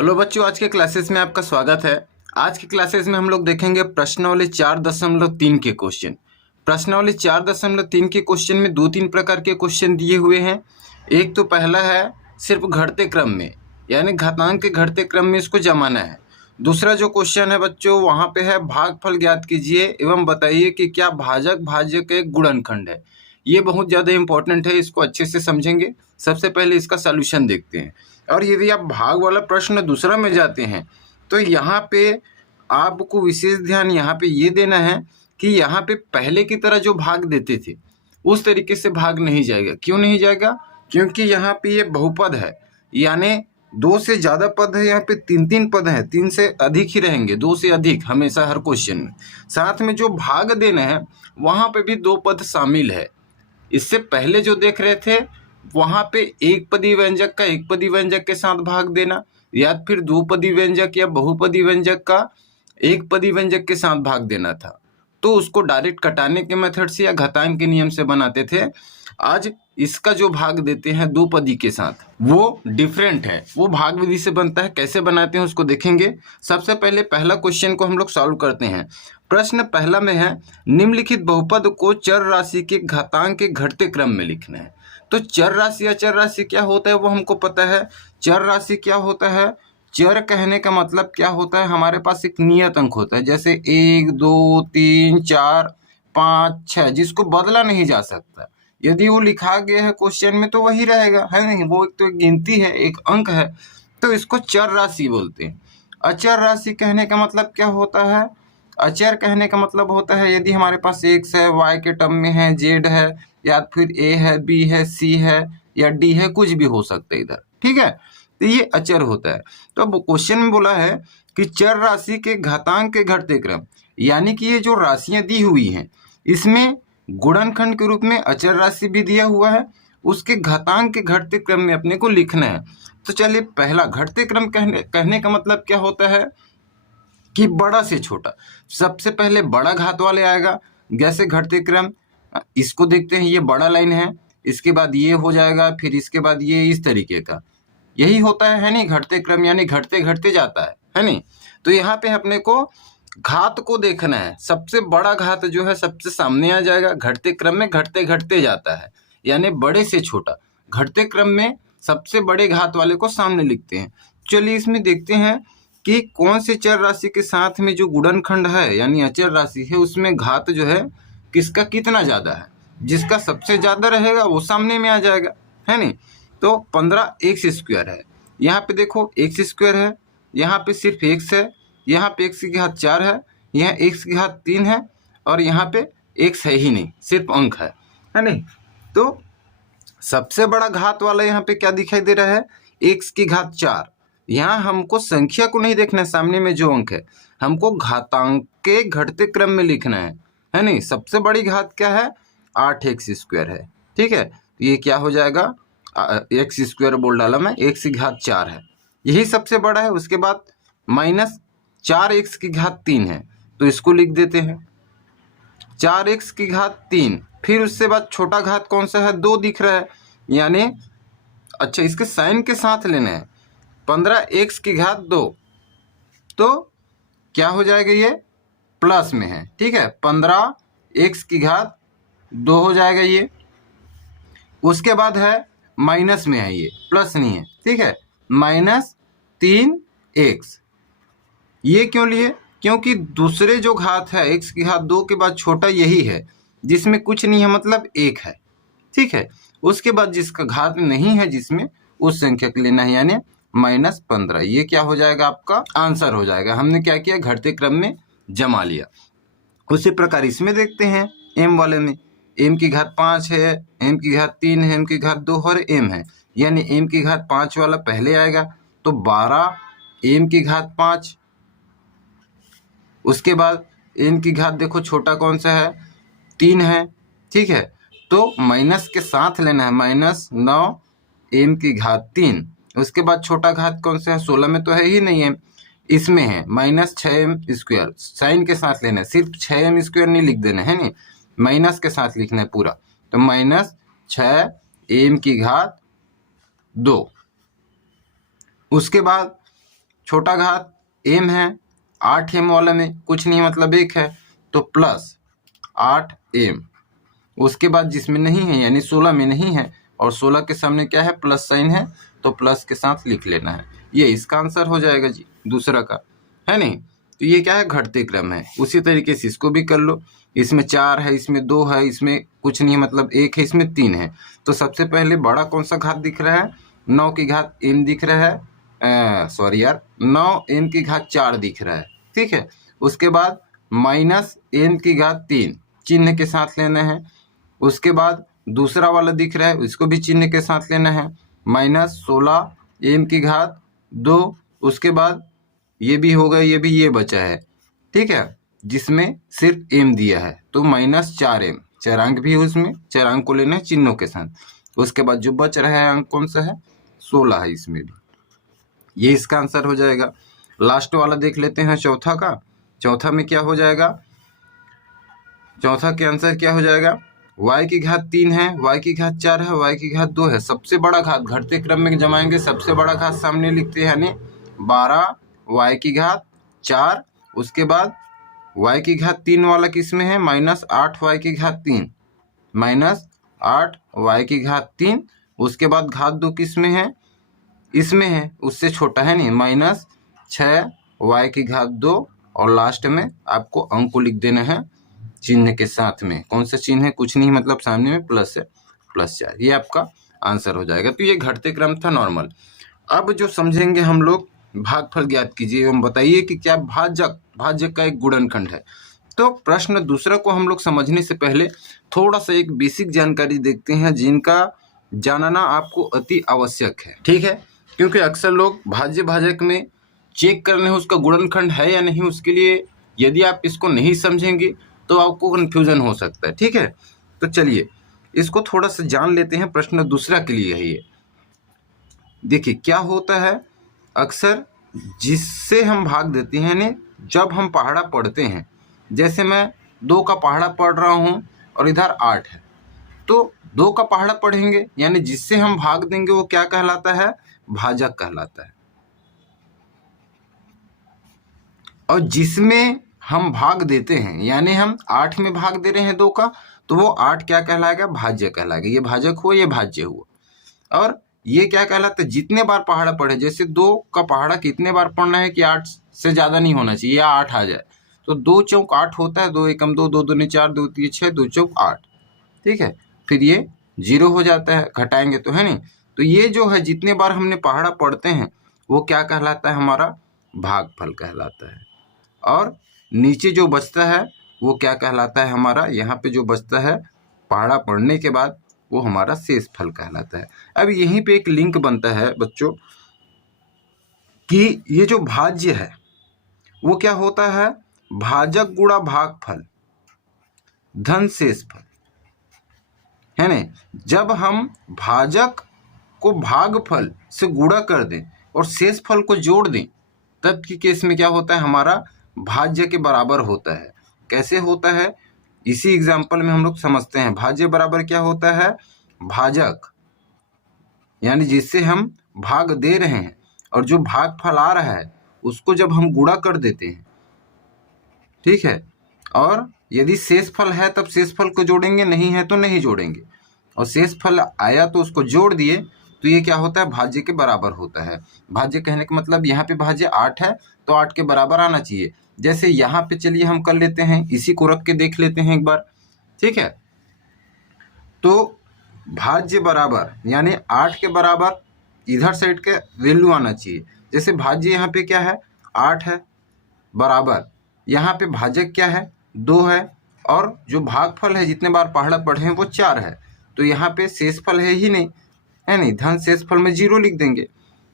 Hello बच्चों, आज के क्लासेस में आपका स्वागत है। आज के क्लासेस में हम लोग देखेंगे प्रश्नावली 4.3 के क्वेश्चन। प्रश्नावली 4.3 के क्वेश्चन में दो तीन प्रकार के क्वेश्चन दिए हुए हैं। एक तो पहला है सिर्फ घटते क्रम में, यानी घातांक के घटते क्रम में इसको जमाना है। दूसरा जो क्वेश्चन है बच्चों, वहाँ पे है भागफल ज्ञात कीजिए एवं बताइए कि क्या भाजक भाज्य का एक गुणनखंड है। ये बहुत ज़्यादा इंपॉर्टेंट है, इसको अच्छे से समझेंगे। सबसे पहले इसका सॉल्यूशन देखते हैं। और यदि आप भाग वाला प्रश्न दूसरा में जाते हैं तो यहाँ पे आपको विशेष ध्यान यहाँ पे ये देना है कि यहाँ पे पहले की तरह जो भाग देते थे उस तरीके से भाग नहीं जाएगा। क्यों नहीं जाएगा? क्योंकि यहाँ पे ये बहुपद है, यानी दो से ज़्यादा पद है। यहाँ पे तीन तीन पद है, तीन से अधिक ही रहेंगे, दो से अधिक हमेशा हर क्वेश्चन में। साथ में जो भाग देना है वहाँ पे भी दो पद शामिल है। इससे पहले जो देख रहे थे वहाँ पे एक पदी व्यंजक का एक पदी व्यंजक के साथ भाग देना, या फिर दो पदी व्यंजक या बहुपदी व्यंजक का एक पदी व्यंजक के साथ भाग देना था। तो उसको डायरेक्ट कटाने के मेथड से या घातांक के नियम से बनाते थे। आज इसका जो भाग देते हैं दो पदी के साथ वो डिफरेंट है, वो भाग विधि से बनता है। कैसे बनाते हैं उसको देखेंगे। सबसे पहले पहला क्वेश्चन को हम लोग सॉल्व करते हैं। प्रश्न पहला में है निम्नलिखित बहुपद को चर राशि के घातांक के घटते क्रम में लिखना है। तो चर राशि या चर राशि क्या होता है वो हमको पता है। चर राशि क्या होता है? चर कहने का मतलब क्या होता है, हमारे पास एक नियत अंक होता है, जैसे 1 2 3 4 5 6, जिसको बदला नहीं जा सकता। यदि वो लिखा गया है क्वेश्चन में तो वही रहेगा, है नहीं? वो एक तो एक गिनती है, एक अंक है, तो इसको चर राशि बोलते हैं। अचर राशि कहने का मतलब क्या होता है? अचर कहने का मतलब होता है यदि हमारे पास x है, y के टर्म में है, z है, या फिर a है, b है, c है या d है, कुछ भी हो सकता है इधर, ठीक है? तो ये अचर होता है। तो अब क्वेश्चन में बोला है कि चर राशि के घातांक के घटते क्रम, यानी कि ये जो राशियां दी हुई हैं इसमें गुणनखंड के रूप में अचर राशि भी दिया हुआ है, उसके घातांक के घटते क्रम में अपने को लिखना है। तो चलिए, पहला घटते क्रम कहने का मतलब क्या होता है कि बड़ा से छोटा। सबसे पहले बड़ा घात वाले आएगा, जैसे घटते क्रम इसको देखते हैं, ये बड़ा लाइन है, इसके बाद ये हो जाएगा, फिर इसके बाद ये, इस तरीके का यही होता है नहीं? घटते क्रम यानी घटते घटते जाता है नहीं? तो यहाँ पे अपने को घात को देखना है। सबसे बड़ा घात जो है सबसे सामने आ जाएगा। घटते क्रम में घटते घटते जाता है, यानी बड़े से छोटा। घटते क्रम में सबसे बड़े घात वाले को सामने लिखते हैं। चलिए इसमें देखते हैं कि कौन से चर राशि के साथ में जो गुणनखंड है यानी अचर राशि है उसमें घात जो है किसका कितना ज़्यादा है। जिसका सबसे ज़्यादा रहेगा वो सामने में आ जाएगा, है नहीं? तो 15 एक्स स्क्वायर है, यहाँ पे देखो एक्स स्क्वायर है, यहाँ पे सिर्फ एक्स है, यहाँ पे एक्स की घात 4 है, यहाँ एक्स की घात 3 है, और यहाँ पे एक्स है ही नहीं, सिर्फ अंक है नहीं? तो सबसे बड़ा घात वाला यहाँ पे क्या दिखाई दे रहा है? एक्स की घात 4। यहाँ हमको संख्या को नहीं देखना है, सामने में जो अंक है हमको घातांक के घटते क्रम में लिखना है नहीं? सबसे बड़ी घात क्या है? 8 एक्स स्क्वायर है, ठीक है? तो ये क्या हो जाएगा? एक्स स्क्वायर बोल डाला मैं, एक्स की घात 4 है, यही सबसे बड़ा है। उसके बाद माइनस 4 एक्स की घात 3 है, तो इसको लिख देते हैं 4 एक्स की घात 3। फिर उससे बाद छोटा घात कौन सा है? 2 दिख रहा है, यानी अच्छा इसके साइन के साथ लेना है, 15 एक्स की घात 2। तो क्या हो जाएगा? ये प्लस में है, ठीक है? 15 एक्स की घात 2 हो जाएगा ये। उसके बाद है माइनस में है, ये प्लस नहीं है, ठीक है? Minus 3 x. ये क्यों लिए? क्योंकि दूसरे जो घात है एक्स की घात 2 के बाद छोटा यही है, जिसमें कुछ नहीं है, मतलब 1 है, ठीक है? उसके बाद जिसका घात नहीं है जिसमें, उस संख्या को लेना है, यानी -15। ये क्या हो जाएगा? आपका आंसर हो जाएगा। हमने क्या किया? घटते क्रम में जमा लिया। उसी प्रकार इसमें देखते हैं एम वाले में, एम की घात 5 है, एम की घात 3 है, एम की घात 2 और एम है, यानी एम की घात 5 वाला पहले आएगा, तो 12 एम की घात 5। उसके बाद एम की घात देखो छोटा कौन सा है? 3 है, ठीक है? तो माइनस के साथ लेना है, -9 एम की घात 3। उसके बाद छोटा घात कौन सा है? 16 में तो है ही नहीं है, इसमें है -6 एम स्क्वायर। साइन के साथ लेना है, सिर्फ 6 एम स्क्वायर नहीं लिख देना है नहीं, माइनस के साथ लिखना है पूरा। तो -6 एम की घात 2। उसके बाद छोटा घात m है, 8m वाला में कुछ नहीं मतलब 1 है, तो प्लस 8m। उसके बाद जिसमें नहीं है यानी 16 में नहीं है और 16 के सामने क्या है, प्लस साइन है, तो प्लस के साथ लिख लेना है। ये इसका आंसर हो जाएगा जी, दूसरा का, है नहीं। तो ये क्या है, घटते क्रम है। उसी तरीके से इसको भी कर लो। इसमें 4 है, इसमें 2 है, इसमें कुछ नहीं मतलब 1 है, इसमें 3 है। तो सबसे पहले बड़ा कौन सा घात दिख रहा है, 9 की घात m दिख रहा है, सॉरी यार 9m की घात 4 दिख रहा है, ठीक है। उसके बाद माइनस m की घात 3 चिन्ह के साथ लेना है। उसके बाद दूसरा वाला दिख रहा है, उसको भी चिन्ह के साथ लेना है, माइनस 16m की घात 2। उसके बाद ये भी होगा, ये भी, ये बचा है, ठीक है, जिसमें सिर्फ m दिया है, तो माइनस 4m, चरांक भी है उसमें, चरांक को लेना है चिन्हों के साथ। उसके बाद जो बच रहा है अंक कौन सा है, 16 है इसमें भी, ये इसका आंसर हो जाएगा। लास्ट वाला देख लेते हैं चौथा का। चौथा में क्या हो जाएगा, चौथा के आंसर क्या हो जाएगा, y की घात 3 है, y की घात 4 है, y की घात 2 है। सबसे बड़ा घात घटते क्रम में जमाएंगे, सबसे बड़ा घात सामने लिखते हैं, यानी 12y की घात 4। उसके बाद y की घात 3 वाला किस में है, माइनस 8y की घात 3, माइनस 8y की घात 3। उसके बाद घात 2 किस में है, इसमें है, उससे छोटा है नहीं, माइनस 6y की घात 2। और लास्ट में आपको अंक को लिख देना है चिन्ह के साथ में। कौन सा चिन्ह है, कुछ नहीं मतलब सामने में प्लस है, प्लस 4। ये आपका आंसर हो जाएगा। तो ये घटते क्रम था नॉर्मल। अब जो समझेंगे हम लोग, भागफल ज्ञात कीजिए एवं बताइए कि क्या भाजक का एक गुणनखंड है। तो प्रश्न दूसरा को हम लोग समझने से पहले थोड़ा सा एक बेसिक जानकारी देखते हैं, जिनका जानना आपको अति आवश्यक है, ठीक है। क्योंकि अक्सर लोग भाजक में चेक करने उसका गुणनखंड है या नहीं, उसके लिए यदि आप इसको नहीं समझेंगे तो आपको कन्फ्यूजन हो सकता है, ठीक है। तो चलिए इसको थोड़ा सा जान लेते हैं। प्रश्न दूसरा के लिए है ये। देखिए क्या होता है, अक्सर जिससे हम भाग देते हैं यानी जब हम पहाड़ा पढ़ते हैं, जैसे मैं 2 का पहाड़ा पढ़ रहा हूँ और इधर 8 है, तो 2 का पहाड़ा पढ़ेंगे यानी जिससे हम भाग देंगे वो क्या कहलाता है, भाजक कहलाता है। और जिसमें हम भाग देते हैं यानी हम 8 में भाग दे रहे हैं 2 का, तो वो 8 क्या कहलाएगा, भाज्य कहलाएगा। ये भाजक हुआ, ये भाज्य हुआ। और ये क्या कहलाता है, जितने बार पहाड़ा पढ़े, जैसे 2 का पहाड़ा कितने बार पढ़ना है कि 8 से ज़्यादा नहीं होना चाहिए या 8 आ जाए, तो 2 चौक 8 होता है, 2 एकम 2, 2 दूनी 4, 2 तीन 6, 2 चौक 8, ठीक है। फिर ये 0 हो जाता है, घटाएंगे तो, है नहीं। तो ये जो है जितने बार हमने पहाड़ा पढ़ते हैं वो क्या कहलाता है, हमारा भागफल कहलाता है। और नीचे जो बचता है वो क्या कहलाता है, हमारा यहाँ पे जो बचता है पहाड़ा पढ़ने के बाद वो हमारा शेष फल कहलाता है। अब यहीं पे एक लिंक बनता है बच्चों कि ये जो भाज्य है वो क्या होता है, भाजक गुणा भागफल धन शेष फल, है ना। जब हम भाजक को भागफल से गुणा कर दें और शेष फल को जोड़ दें, तब की केस में क्या होता है, हमारा भाज्य के बराबर होता है। कैसे होता है, इसी एग्जाम्पल में हम लोग समझते हैं। भाज्य बराबर क्या होता है, भाजक यानी जिससे हम भाग दे रहे हैं और जो भागफल आ रहा है उसको जब हम गुणा कर देते हैं, ठीक है। और यदि शेष फल है तब शेष फल को जोड़ेंगे, नहीं है तो नहीं जोड़ेंगे। और शेष फल आया तो उसको जोड़ दिए, तो ये क्या होता है, भाज्य के बराबर होता है। भाज्य कहने का मतलब यहाँ पे भाज्य 8 है तो 8 के बराबर आना चाहिए। जैसे यहाँ पे चलिए हम कर लेते हैं, इसी को रख के देख लेते हैं एक बार, ठीक है। तो भाज्य बराबर यानी 8 के बराबर इधर साइड के वैल्यू आना चाहिए। जैसे भाज्य यहाँ पे क्या है, 8 है, बराबर यहाँ पे भाजक क्या है, 2 है, और जो भागफल है जितने बार पहाड़ा पढ़े हैं वो 4 है। तो यहाँ पे शेषफल है ही नहीं, है नहीं, धन शेषफल में 0 लिख देंगे।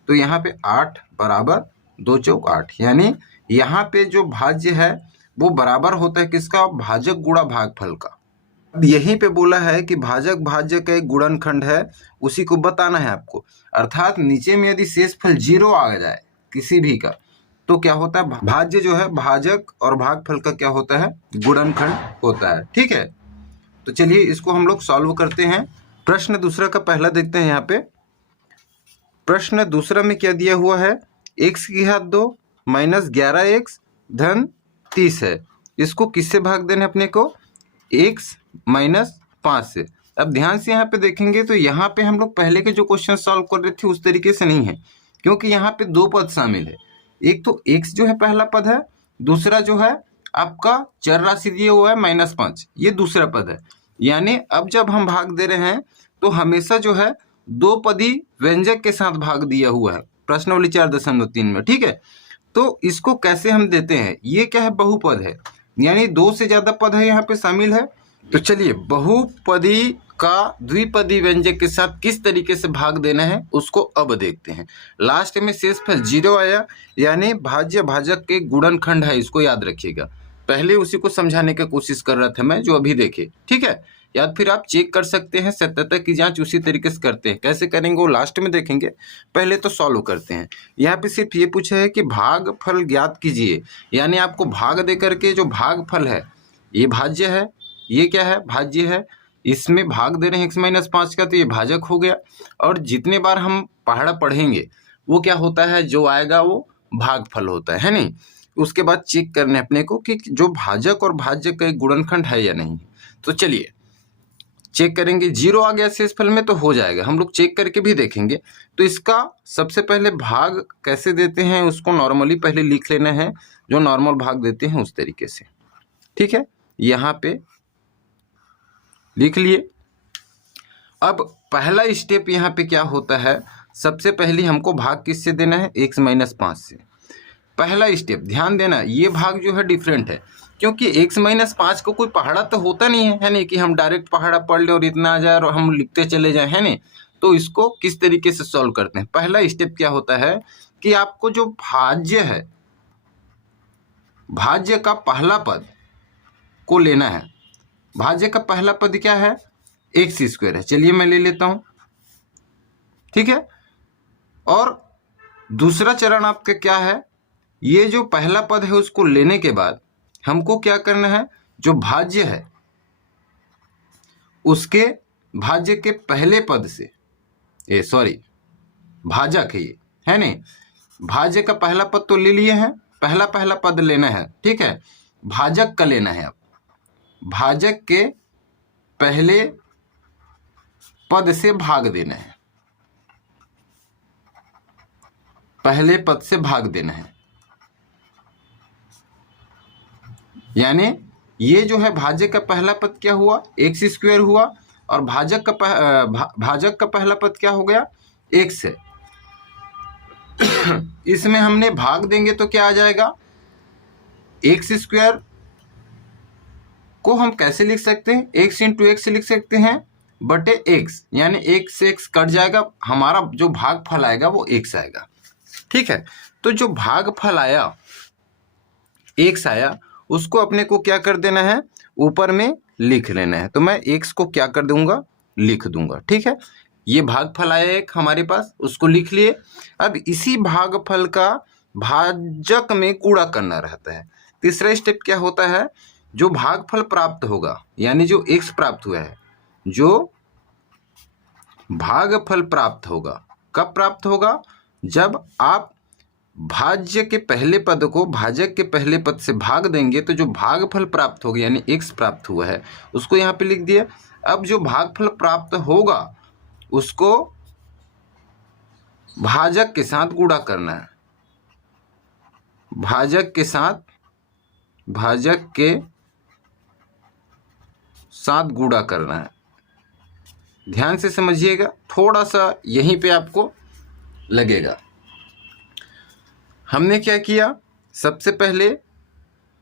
तो यहाँ पे 8 बराबर 2 चौक 8, यानी यहाँ पे जो भाज्य है वो बराबर होता है किसका, भाजक गुणा भागफल का। अब यहीं पे बोला है कि भाजक भाज्य का एक गुणनखंड है, उसी को बताना है आपको। अर्थात नीचे में यदि शेषफल 0 आ जाए किसी भी का, तो क्या होता है, भाज्य जो है भाजक और भागफल का क्या होता है, गुणनखंड होता है, ठीक है। तो चलिए इसको हम लोग सॉल्व करते हैं। प्रश्न दूसरा का पहला देखते हैं। यहाँ पे प्रश्न दूसरा में क्या दिया हुआ है x की घात 2 माइनस 11x धन 30 है। इसको किससे भाग देना है अपने को? x माइनस 5 से। अब ध्यान से यहाँ पे देखेंगे तो यहाँ पे हम लोग पहले के जो क्वेश्चन सॉल्व कर रहे थे उस तरीके से नहीं है, क्योंकि यहाँ पे दो पद शामिल है। एक तो x जो है पहला पद है, दूसरा जो है आपका चर राशि दिया हुआ है -5, ये दूसरा पद है। यानी अब जब हम भाग दे रहे हैं तो हमेशा जो है दो पदी व्यंजक के साथ भाग दिया हुआ है प्रश्नावली 4.3 में। ठीक है, तो इसको कैसे हम देते हैं? ये क्या है? बहुपद है, यानी दो से ज्यादा पद है यहाँ पे शामिल है। तो चलिए बहुपदी का द्विपदी व्यंजक के साथ किस तरीके से भाग देना है उसको अब देखते हैं। लास्ट में शेषफल 0 आया, यानी भाज्य भाजक के गुणनखंड है, इसको याद रखिएगा। पहले उसी को समझाने की कोशिश कर रहा था मैं, जो अभी देखे। ठीक है, या फिर आप चेक कर सकते हैं, सत्यता की जांच उसी तरीके से करते हैं। कैसे करेंगे वो लास्ट में देखेंगे, पहले तो सॉल्व करते हैं। यहाँ पे सिर्फ ये पूछा है कि भागफल ज्ञात कीजिए, यानी आपको भाग दे करके जो भागफल है ये भाज्य है, ये क्या है? भाज्य है। इसमें भाग दे रहे हैं x-5 का, तो ये भाजक हो गया। और जितने बार हम पहाड़ा पढ़ेंगे वो क्या होता है? जो आएगा वो भागफल होता है नहीं? उसके बाद चेक करने अपने को कि जो भाजक और भाज्य का एक गुणनखंड है या नहीं। तो चलिए चेक करेंगे। 0 आ गया शेषफल में तो हो जाएगा, हम लोग चेक करके भी देखेंगे। तो इसका सबसे पहले भाग कैसे देते हैं उसको नॉर्मली पहले लिख लेना है, जो नॉर्मल भाग देते हैं उस तरीके से। ठीक है, यहाँ पे लिख लिए। अब पहला स्टेप यहाँ पे क्या होता है? सबसे पहले हमको भाग किससे देना है? x-5 से। पहला स्टेप ध्यान देना, ये भाग जो है डिफरेंट है, क्योंकि x-5 को कोई पहाड़ा तो होता नहीं है नहीं कि हम डायरेक्ट पहाड़ा पढ़ लें और इतना आ जाए और हम लिखते चले जाए, है नहीं? तो इसको किस तरीके से सॉल्व करते हैं? पहला स्टेप क्या होता है कि आपको जो भाज्य है, भाज्य का पहला पद को लेना है। भाज्य का पहला पद क्या है? x² है। चलिए मैं ले लेता हूं। ठीक है, और दूसरा चरण आपका क्या है? ये जो पहला पद है उसको लेने के बाद हमको क्या करना है? जो भाज्य है उसके भाज्य के पहले पद से, भाजक है ये, है नहीं? भाज्य का पहला पद तो ले लिए हैं, पहला पद लेना है। ठीक है, भाजक का लेना है। अब भाजक के पहले पद से भाग देना है, पहले पद से भाग देना है। यानी ये जो है भाजक का पहला पद क्या हुआ? x² हुआ, और भाजक का पहला पद क्या हो गया? x है। इसमें हमने भाग देंगे तो क्या आ जाएगा? x² को हम कैसे लिख सकते हैं? x × x लिख सकते हैं बटे x, यानी x से x कट जाएगा, हमारा जो भागफल आएगा वो x आएगा। ठीक है, तो जो भागफल आया x आया, उसको अपने को क्या कर देना है? ऊपर में लिख लेना है। तो मैं x को क्या कर दूंगा? लिख दूंगा। ठीक है, ये भागफल आया एक हमारे पास, उसको लिख लिए। अब इसी भागफल का भाजक में गुणा करना रहता है। तीसरा स्टेप क्या होता है? जो भागफल प्राप्त होगा, यानी जो x प्राप्त हुआ है, जो भागफल प्राप्त होगा, कब प्राप्त होगा? जब आप भाज्य के पहले पद को भाजक के पहले पद से भाग देंगे तो जो भागफल प्राप्त होगा, यानी x प्राप्त हुआ है, उसको यहाँ पे लिख दिया। अब जो भागफल प्राप्त होगा उसको भाजक के साथ गुणा करना है, भाजक के साथ गुणा करना है। ध्यान से समझिएगा, थोड़ा सा यहीं पे आपको लगेगा। हमने क्या किया? सबसे पहले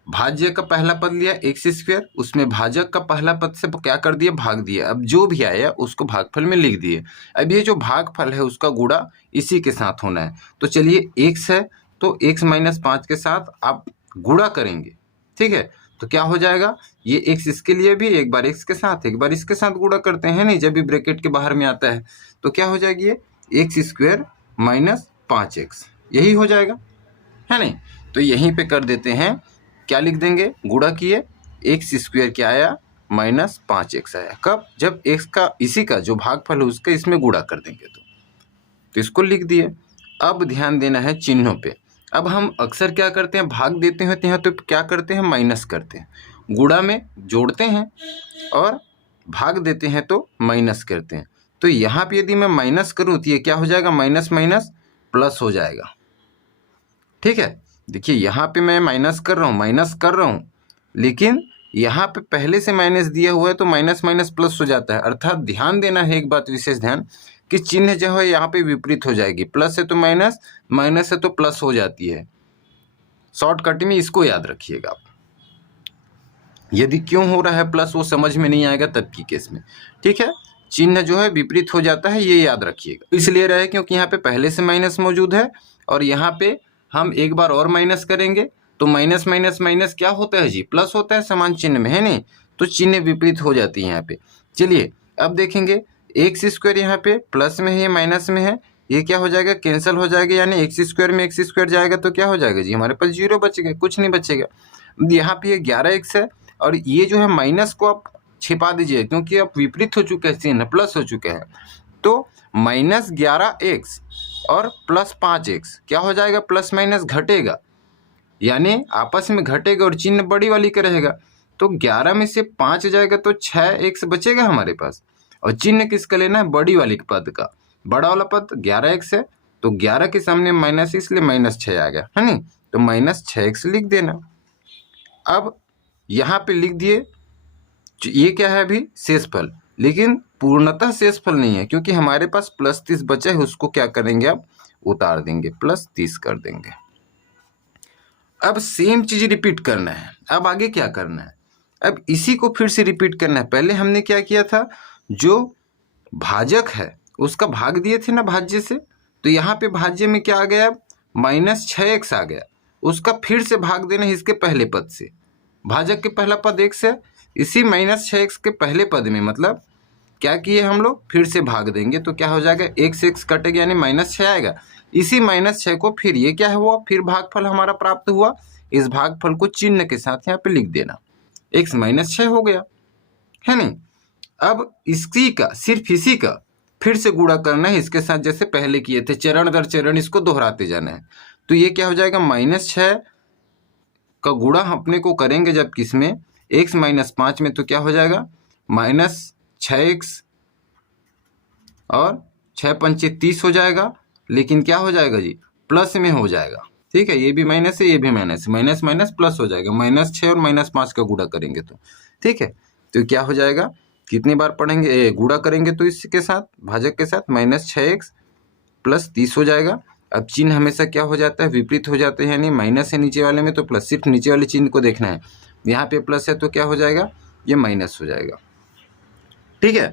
भाज्य का पहला पद लिया x², उसमें भाजक का पहला पद से क्या कर दिया? भाग दिया। अब जो भी आया उसको भागफल में लिख दिए। अब ये जो भागफल है उसका गुणा इसी के साथ होना है। तो चलिए x है तो x-5 के साथ आप गुणा करेंगे। ठीक है, तो क्या हो जाएगा? ये x इसके लिए भी एक बार x के साथ एक बार इसके साथ गुणा करते हैं नहीं, जब भी ब्रैकेट के बाहर में आता है तो क्या हो जाएगी? ये x² - 5x, यही हो जाएगा, है नहीं? तो यहीं पे कर देते हैं, क्या लिख देंगे? गुणा किए, x² क्या आया? -5x आया। कब? जब x का इसी का जो भागफल है उसका इसमें गुणा कर देंगे तो इसको लिख दिए। अब ध्यान देना है चिन्हों पे। अब हम अक्सर क्या करते हैं, भाग देते हैं तो क्या करते हैं, माइनस करते हैं। गुणा में जोड़ते हैं और भाग देते हैं तो माइनस करते हैं। तो यहाँ पे यदि मैं माइनस करूँ तो ये क्या हो जाएगा, माइनस माइनस प्लस हो जाएगा। ठीक है, देखिए यहाँ पे मैं माइनस कर रहा हूँ, लेकिन यहाँ पे पहले से माइनस दिया हुआ है तो माइनस माइनस प्लस हो जाता है। अर्थात ध्यान देना है, एक बात विशेष ध्यान, कि चिन्ह जो है यहाँ पे विपरीत हो जाएगी। प्लस है तो माइनस, माइनस है तो प्लस हो जाती है। शॉर्टकट में इसको याद रखिएगा आप। यदि क्यों हो रहा है प्लस वो समझ में नहीं आएगा तब की केस में। ठीक है, चिन्ह जो है विपरीत हो जाता है, ये याद रखिएगा। इसलिए रहे क्योंकि यहाँ पे पहले से माइनस मौजूद है और यहाँ पे हम एक बार और माइनस करेंगे तो माइनस माइनस माइनस क्या होता है जी, प्लस होता है समान चिन्ह में, है नहीं? तो चिन्ह विपरीत हो जाती है यहाँ पे। चलिए अब देखेंगे, एक्स स्क्वायर यहाँ पे प्लस में है, माइनस में है, ये क्या हो जाएगा, कैंसिल हो जाएगा। यानी एक्स स्क्वायर में एक्स स्क्वायर जाएगा तो क्या हो जाएगा जी, हमारे पास जीरो बचेगा, कुछ नहीं बचेगा। यहाँ पे ये 11x है और ये जो है माइनस को आप छिपा दीजिए क्योंकि अब विपरीत हो चुके हैं, चिन्ह प्लस हो चुके हैं। तो माइनस 11x और प्लस 5x क्या हो जाएगा, प्लस माइनस घटेगा, यानी आपस में घटेगा और चिन्ह बड़ी वाली का रहेगा। तो 11 में से 5 जाएगा तो 6x बचेगा हमारे पास, और चिन्ह किसका लेना है, बड़ी वाली पद का। बड़ा वाला पद 11x है तो 11 के सामने माइनस, इसलिए माइनस 6 आ गया, है नहीं? तो माइनस 6x लिख देना। अब यहाँ पे लिख दिए, ये क्या है अभी, शेषफल, लेकिन पूर्णतः शेषफल नहीं है क्योंकि हमारे पास प्लस 30 बचा है, उसको क्या करेंगे, अब उतार देंगे, प्लस 30 कर देंगे। अब सेम चीज रिपीट करना है। अब आगे क्या करना है, अब इसी को फिर से रिपीट करना है। पहले हमने क्या किया था, जो भाजक है उसका भाग दिए थे ना भाज्य से, तो यहाँ पे भाज्य में क्या आ गया, माइनस 6x आ गया, उसका फिर से भाग देना है इसके पहले पद से। भाजक के पहला पद x है, इसी माइनस 6x के पहले पद में मतलब क्या किए हम लोग, फिर से भाग देंगे तो क्या हो जाएगा, x कटेगा यानी माइनस 6 आएगा। इसी माइनस 6 को फिर ये क्या हुआ, फिर भागफल हमारा प्राप्त हुआ, इस भागफल को चिन्ह के साथ यहाँ पे लिख देना, x माइनस 6 हो गया, है नहीं? अब इसी का, सिर्फ इसी का फिर से गुणा करना है इसके साथ, जैसे पहले किए थे, चरण दर चरण इसको दोहराते जाना है। तो ये क्या हो जाएगा, माइनस 6 का गुणा अपने को करेंगे जब किसमें, x माइनस 5 में, तो क्या हो जाएगा, माइनस 6x और 6 पंचे 30 हो जाएगा, लेकिन क्या हो जाएगा जी, प्लस में हो जाएगा। ठीक है, ये भी माइनस है, ये भी माइनस है, माइनस माइनस प्लस हो जाएगा, माइनस 6 और माइनस 5 का गुणा करेंगे तो। ठीक है, तो क्या हो जाएगा, कितनी बार पढ़ेंगे, गुणा करेंगे तो इसके साथ, भाजक के साथ, माइनस 6x प्लस 30 हो जाएगा। अब चिन्ह हमेशा क्या हो जाता है, विपरीत हो जाते हैं, यानी माइनस है नीचे वाले में तो प्लस, सिर्फ नीचे वाले चिन्ह को देखना है। यहाँ पे प्लस है तो क्या हो जाएगा, ये माइनस हो जाएगा। ठीक है,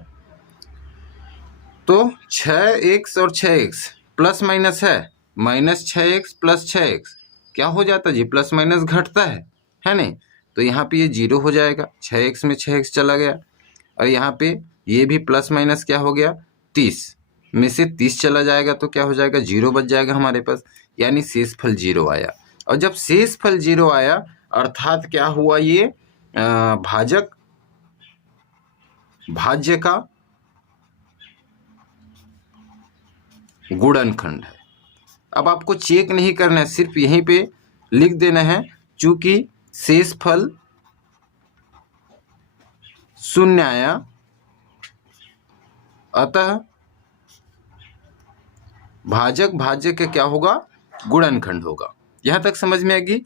तो 6x और 6x प्लस माइनस है, माइनस 6x प्लस 6x क्या हो जाता है जी, प्लस माइनस घटता है नहीं? तो यहाँ पे ये 0 हो जाएगा, 6x में 6x चला गया, और यहाँ पे ये भी प्लस माइनस क्या हो गया, 30 में से 30 चला जाएगा तो क्या हो जाएगा, 0 बच जाएगा हमारे पास, यानी शेषफल 0 आया। और जब शेषफल 0 आया अर्थात क्या हुआ, ये भाजक भाज्य का गुणनखंड है। अब आपको चेक नहीं करना है, सिर्फ यहीं पे लिख देना है, चूंकि शेषफल 0 आया अतः भाजक भाज्य का क्या होगा, गुणनखंड होगा। यहां तक समझ में आएगी।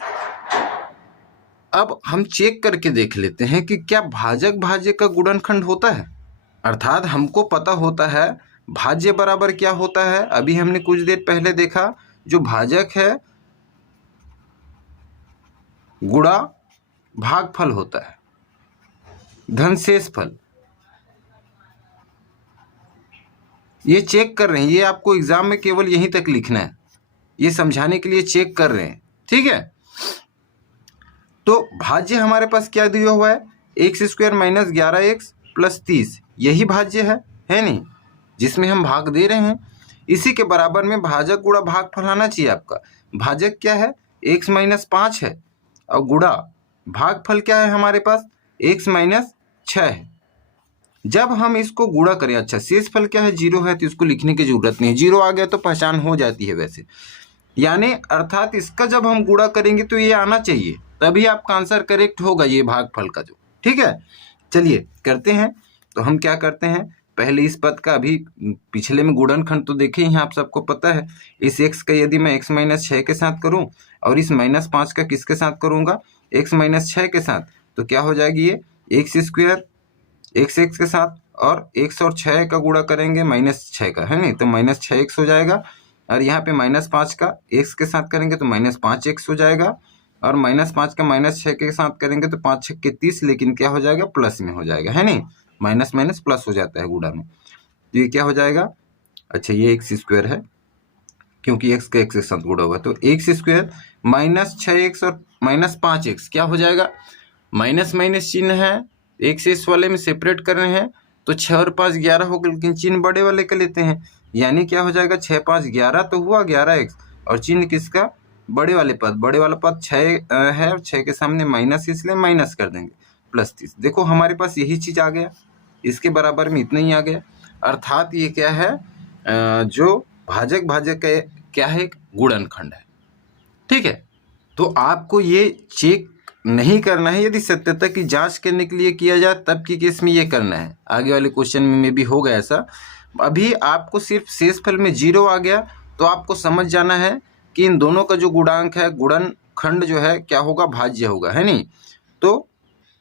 अब हम चेक करके देख लेते हैं कि क्या भाजक भाज्य का गुणनखंड होता है। अर्थात हमको पता होता है भाज्य बराबर क्या होता है, अभी हमने कुछ देर पहले देखा, जो भाजक है गुणा भागफल होता है, धन शेषफल। ये चेक कर रहे हैं, ये आपको एग्जाम में केवल यहीं तक लिखना है, ये समझाने के लिए चेक कर रहे हैं। ठीक है, तो भाज्य हमारे पास क्या दिया हुआ है, x square minus 11x plus 30, यही भाज्य है नहीं, जिसमें हम भाग दे रहे हैं। इसी के बराबर में भाजक गुणा भागफल आना चाहिए आपका। भाजक क्या है, x माइनस 5 है, और गुणा भागफल क्या है हमारे पास, x माइनस 6 है। जब हम इसको गुणा करें, अच्छा शेषफल क्या है, 0 है तो इसको लिखने की जरूरत नहीं है, 0 आ गया तो पहचान हो जाती है वैसे, यानी अर्थात इसका जब हम गुणा करेंगे तो ये आना चाहिए, तभी आपका आंसर करेक्ट होगा, ये भागफल का जो, ठीक है। चलिए करते हैं। तो हम क्या करते हैं, पहले इस पद का, अभी पिछले में गुणनखंड तो देखे ही हैं, आप सबको पता है। इस x का यदि मैं x माइनस 6 के साथ करूं और इस -5 का किसके साथ करूंगा, x माइनस 6 के साथ, तो क्या हो जाएगी ये एक्स स्क्वायर x के साथ, और x और 6 का गुणा करेंगे -6 का, है नहीं, तो -6x हो जाएगा। और यहाँ पे -5 का x के साथ करेंगे तो -5x हो जाएगा, और -5 का -6 के साथ करेंगे तो 5 6 के 30, लेकिन क्या हो जाएगा, प्लस में हो जाएगा, है नहीं, माइनस माइनस प्लस हो जाता है गुणा में, तो ये क्या हो जाएगा, अच्छा ये एक्स स्क्वायर है क्योंकि x का x के साथ गुणा हुआ, तो एक्स स्क्वायर -6x और -5x क्या हो जाएगा, माइनस माइनस चिन्ह है, एक्स इस वाले में सेपरेट कर रहे हैं, तो 6 और 5 11 हो गए, लेकिन चिन्ह बड़े वाले का लेते हैं, यानी क्या हो जाएगा, 6 5 11 तो हुआ 11x, और चिन्ह किसका, बड़े वाले पद, बड़े वाला पद 6 है, और 6 के सामने माइनस, इसलिए माइनस कर देंगे, +30। देखो हमारे पास यही चीज आ गया, इसके बराबर में इतना ही आ गया, अर्थात ये क्या है, जो भाजक भाजक का क्या है, एक गुणनखंड है, ठीक है। तो आपको ये चेक नहीं करना है, यदि सत्यता की जांच करने के लिए किया जाए तब की केस में ये करना है, आगे वाले क्वेश्चन में भी होगा ऐसा। अभी आपको सिर्फ शेषफल में 0 आ गया तो आपको समझ जाना है कि इन दोनों का जो गुणांक है, गुणनखंड जो है क्या होगा, भाज्य होगा, है नहीं, तो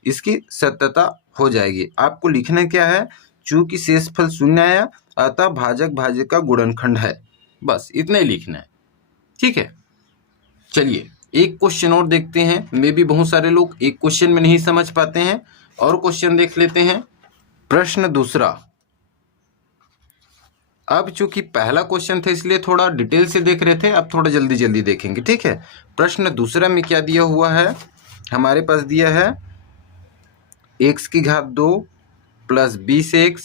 इसकी सत्यता हो जाएगी। आपको लिखना क्या है, चूंकि शेषफल 0 आया अतः भाजक भाज्य का गुणनखंड है, बस इतना ही लिखना है, ठीक है। चलिए एक क्वेश्चन और देखते हैं, मे भी बहुत सारे लोग एक क्वेश्चन में नहीं समझ पाते हैं, और क्वेश्चन देख लेते हैं। प्रश्न दूसरा, अब चूंकि पहला क्वेश्चन था इसलिए थोड़ा डिटेल से देख रहे थे, अब थोड़ा जल्दी जल्दी देखेंगे, ठीक है। प्रश्न दूसरा में क्या दिया हुआ है, हमारे पास दिया है x⁻² + 20x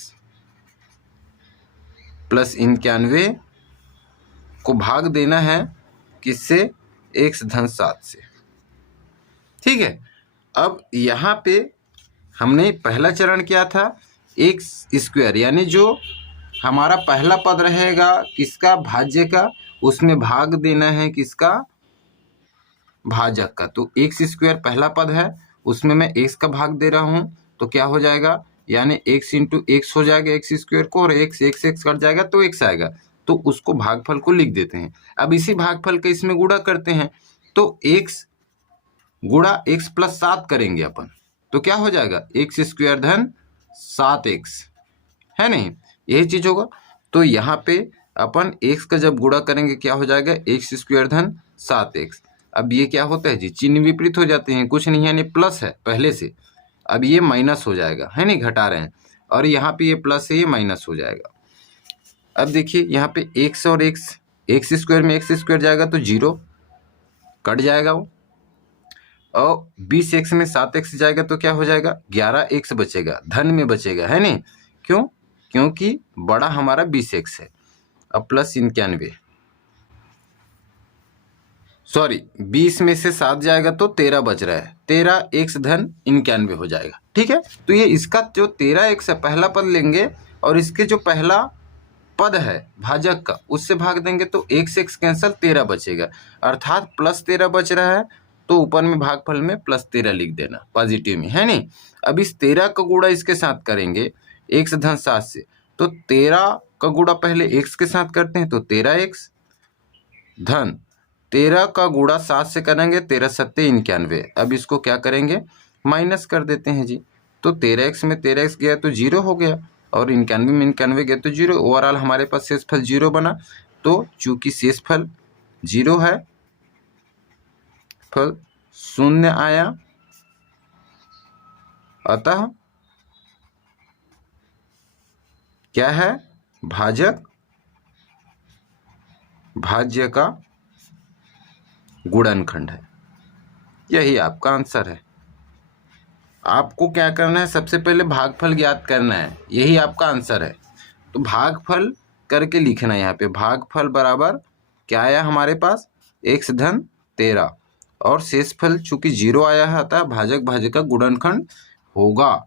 + 91 को भाग देना है किससे, x⁻7 से, ठीक है। अब यहाँ पे हमने पहला चरण क्या था, x², यानी जो हमारा पहला पद रहेगा किसका, भाज्य का, उसमें भाग देना है किसका, भाजक का। तो x² पहला पद है, उसमें मैं x का भाग दे रहा हूं, तो क्या हो जाएगा, यानी x × x हो जाएगा x² को, और x कट जाएगा तो x आएगा, तो उसको भागफल को लिख देते हैं। अब इसी भागफल का इसमें गुणा करते हैं, तो x गुणा x + 7 करेंगे अपन, तो क्या हो जाएगा, x² + 7x, है नहीं, यही चीज होगा। तो यहाँ पे अपन x का जब गुणा करेंगे क्या हो जाएगा, x² + 7x। अब ये क्या होता है जी, चिन्ह विपरीत हो जाते हैं, कुछ नहीं, यानी प्लस है पहले से, अब ये माइनस हो जाएगा, है नहीं, घटा रहे हैं, और यहाँ पे ये प्लस है, ये माइनस हो जाएगा। अब देखिए यहाँ पे x और x² में x² जाएगा तो 0 कट जाएगा वो, और 20x में 7x जाएगा तो क्या हो जाएगा, 11x बचेगा, धन में बचेगा, है नहीं, क्यों, क्योंकि बड़ा हमारा 20x है। अब +91, सॉरी 20 में से 7 जाएगा तो 13 बच रहा है, 13x धन 91 हो जाएगा, ठीक है। तो ये इसका जो 13x है पहला पद लेंगे, और इसके जो पहला पद है भाजक का उससे भाग देंगे, तो x कैंसल, 13 बचेगा, अर्थात +13 बच रहा है, तो ऊपर में भागफल में +13 लिख देना पॉजिटिव में, है नहीं। अब इस 13 का गुणा इसके साथ करेंगे x⁻7 से, तो 13 का गुणा पहले x के साथ करते हैं, तो 13x धन 13 का गुणा 7 से करेंगे, 13 7 91। अब इसको क्या करेंगे, माइनस कर देते हैं जी, तो 13x में 13x गया तो 0 हो गया, और 91 में 91 गया तो 0, ओवरऑल हमारे पास शेषफल 0 बना। तो चूंकि शेषफल 0 है, फल 0 आया, अतः क्या है, भाजक भाज्य का गुणनखंड है, यही आपका आंसर है। आपको क्या करना है, सबसे पहले भागफल ज्ञात करना है, यही आपका आंसर है। तो भागफल करके लिखना है यहाँ पे, भागफल बराबर क्या आया हमारे पास, x⁻13, और शेषफल चूंकि 0 आया है अतः भाजक भाज्य का गुणनखंड होगा,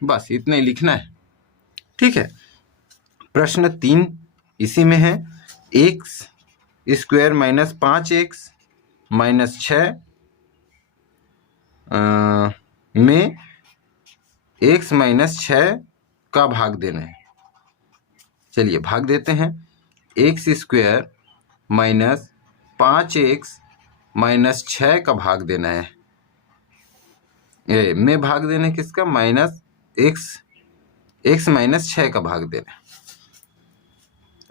बस इतना ही लिखना है। ठीक है। प्रश्न 3 इसी में है, x square minus 5x minus 6 में x माइनस 6 का भाग देना है। चलिए भाग देते हैं। X square minus 5x minus 6 का भाग देना है। में भाग देना है किसका? माइनस x माइनस 6 का भाग देना है।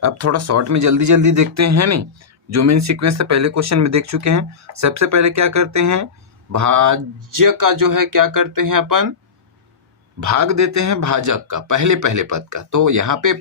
अब थोड़ा शॉर्ट में जल्दी जल्दी देखते हैं, नहीं जो मेन सीक्वेंस है पहले क्वेश्चन में देख चुके हैं। सबसे पहले क्या करते हैं, भाज्य का जो है क्या करते हैं अपन, भाग देते हैं भाजक का, पहले पद का। तो यहाँ पे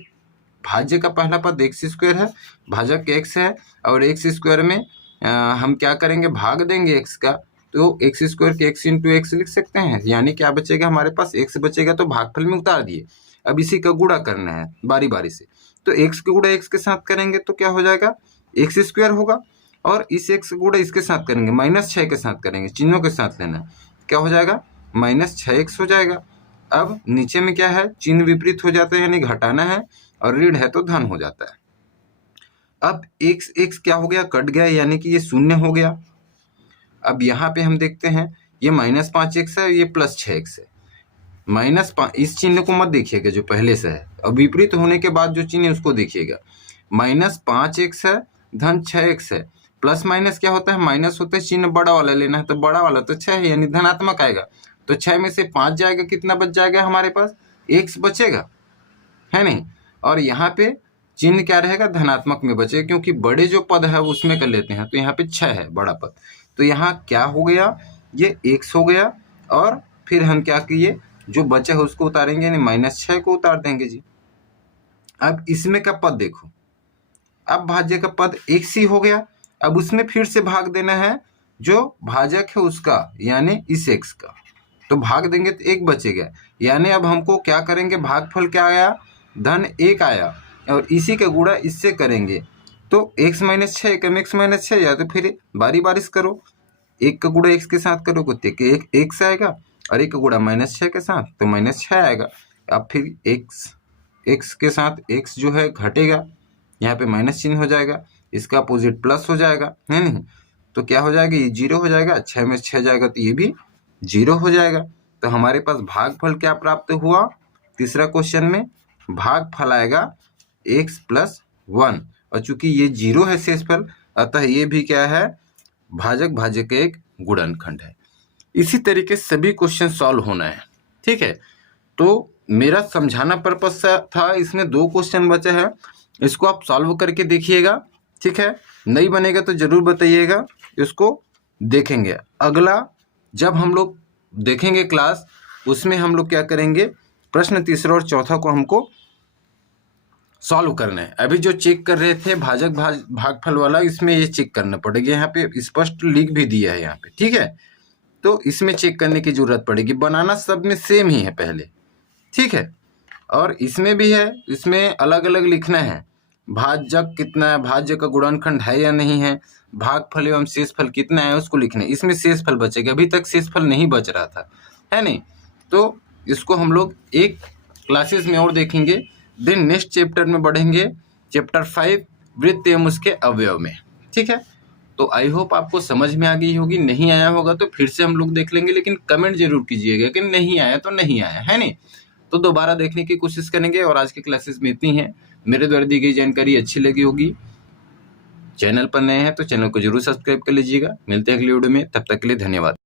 भाज्य का पहला पद एक्स स्क्वायर है, भाजक x है, और एक्स स्क्वायर में हम क्या करेंगे, भाग देंगे x का, तो एक्स स्क्वायर के x इंटू एक्स लिख सकते हैं। यानी क्या बचेगा हमारे पास, x बचेगा, तो भागफल में उतार दिए। अब इसी का गुणा करना है बारी बारी से, तो x का गुणा x के साथ करेंगे तो क्या हो जाएगा, एक्स स्क्वायर होगा, और इस x का गुणा इसके साथ करेंगे, माइनस 6 के साथ करेंगे, चिन्हों के साथ लेना है, क्या हो जाएगा, माइनस 6x हो जाएगा। अब नीचे में क्या है, चिन्ह विपरीत हो जाता है, यानी घटाना है, और ऋण है तो धन हो जाता है। अब x क्या हो गया, कट गया, यानी कि ये शून्य हो गया। अब यहाँ पे हम देखते हैं, ये माइनस 5x है, ये प्लस 6x है। माइनस 5, इस चिन्ह को मत देखिएगा जो पहले से है, अब विपरीत होने के बाद जो चिन्ह है उसको देखिएगा। माइनस 5x है, धन 6x है। प्लस माइनस क्या होता है, माइनस होता है, चिन्ह बड़ा वाला लेना है, तो बड़ा वाला तो 6 है, यानी धनात्मक आएगा। तो 6 में से 5 जाएगा, कितना बच जाएगा हमारे पास, x बचेगा, है नहीं। और यहाँ पे चिन्ह क्या रहेगा, धनात्मक में बचेगा, क्योंकि बड़े जो पद है उसमें कर लेते हैं। तो यहाँ पे 6 है बड़ा पद, तो यहाँ क्या हो गया, ये x हो गया, और फिर हम क्या किए, जो बचा है उसको उतारेंगे, यानी माइनस 6 को उतार देंगे जी। अब इसमें का पद देखो, अब भाज्य का पद x ही हो गया। अब उसमें फिर से भाग देना है जो भाजक है उसका, यानी इस x का, तो भाग देंगे तो 1 बचेगा। यानी अब हमको क्या करेंगे, भागफल क्या आया, धन 1 आया, और इसी का गुणा इससे करेंगे, तो x माइनस 6 कम x माइनस 6, या तो फिर बारी बारिश करो, 1 का गुणा x के साथ करोगे तो x आएगा, और 1 का गुणा माइनस 6 के साथ तो माइनस 6 आएगा। अब फिर x के साथ x जो है घटेगा, यहाँ पे माइनस चिन्ह हो जाएगा, इसका अपोजिट प्लस हो जाएगा, है नहीं। तो क्या हो जाएगा, ये 0 हो जाएगा, 6 में 6 जाएगा तो ये भी 0 हो जाएगा। तो हमारे पास भागफल क्या प्राप्त हुआ, तीसरा क्वेश्चन में भागफल आएगा x प्लस 1, और चूंकि ये 0 है शेषफल, अतः ये भी क्या है, भाजक का एक गुणनखंड है। इसी तरीके सभी क्वेश्चन सॉल्व होना है, ठीक है। तो मेरा समझाना पर्पस था, इसमें 2 क्वेश्चन बचे हैं, इसको आप सॉल्व करके देखिएगा, ठीक है। नहीं बनेगा तो जरूर बताइएगा, इसको देखेंगे। अगला जब हम लोग देखेंगे क्लास, उसमें हम लोग क्या करेंगे, प्रश्न तीसरा और चौथा को हमको सॉल्व करना है। अभी जो चेक कर रहे थे भागफल वाला, इसमें ये चेक करना पड़ेगा, यहाँ पे स्पष्ट लिख भी दिया है यहाँ पे, ठीक है। तो इसमें चेक करने की जरूरत पड़ेगी, बनाना सब में सेम ही है पहले, ठीक है। और इसमें भी है, इसमें अलग अलग लिखना है, भाजक कितना है, भाज्य का गुणनखंड है या नहीं है, भागफल एवं शेषफल कितना है उसको लिखना है। इसमें शेषफल बचेगा, अभी तक शेषफल नहीं बच रहा था, है नहीं। तो इसको हम लोग एक क्लासेस में और देखेंगे, देन नेक्स्ट चैप्टर में बढ़ेंगे, चैप्टर 5 वृत्त एवं उसके अवयव में, ठीक है। तो आई होप आपको समझ में आ गई होगी, नहीं आया होगा तो फिर से हम लोग देख लेंगे, लेकिन कमेंट जरूर कीजिएगा कि नहीं आया तो नहीं आया, है नहीं। तो दोबारा देखने की कोशिश करेंगे, और आज की क्लासेस में इतनी है। मेरे द्वारा दी गई जानकारी अच्छी लगी होगी, चैनल पर नए हैं तो चैनल को जरूर सब्सक्राइब कर लीजिएगा। मिलते हैं अगली वीडियो में, तब तक के लिए धन्यवाद।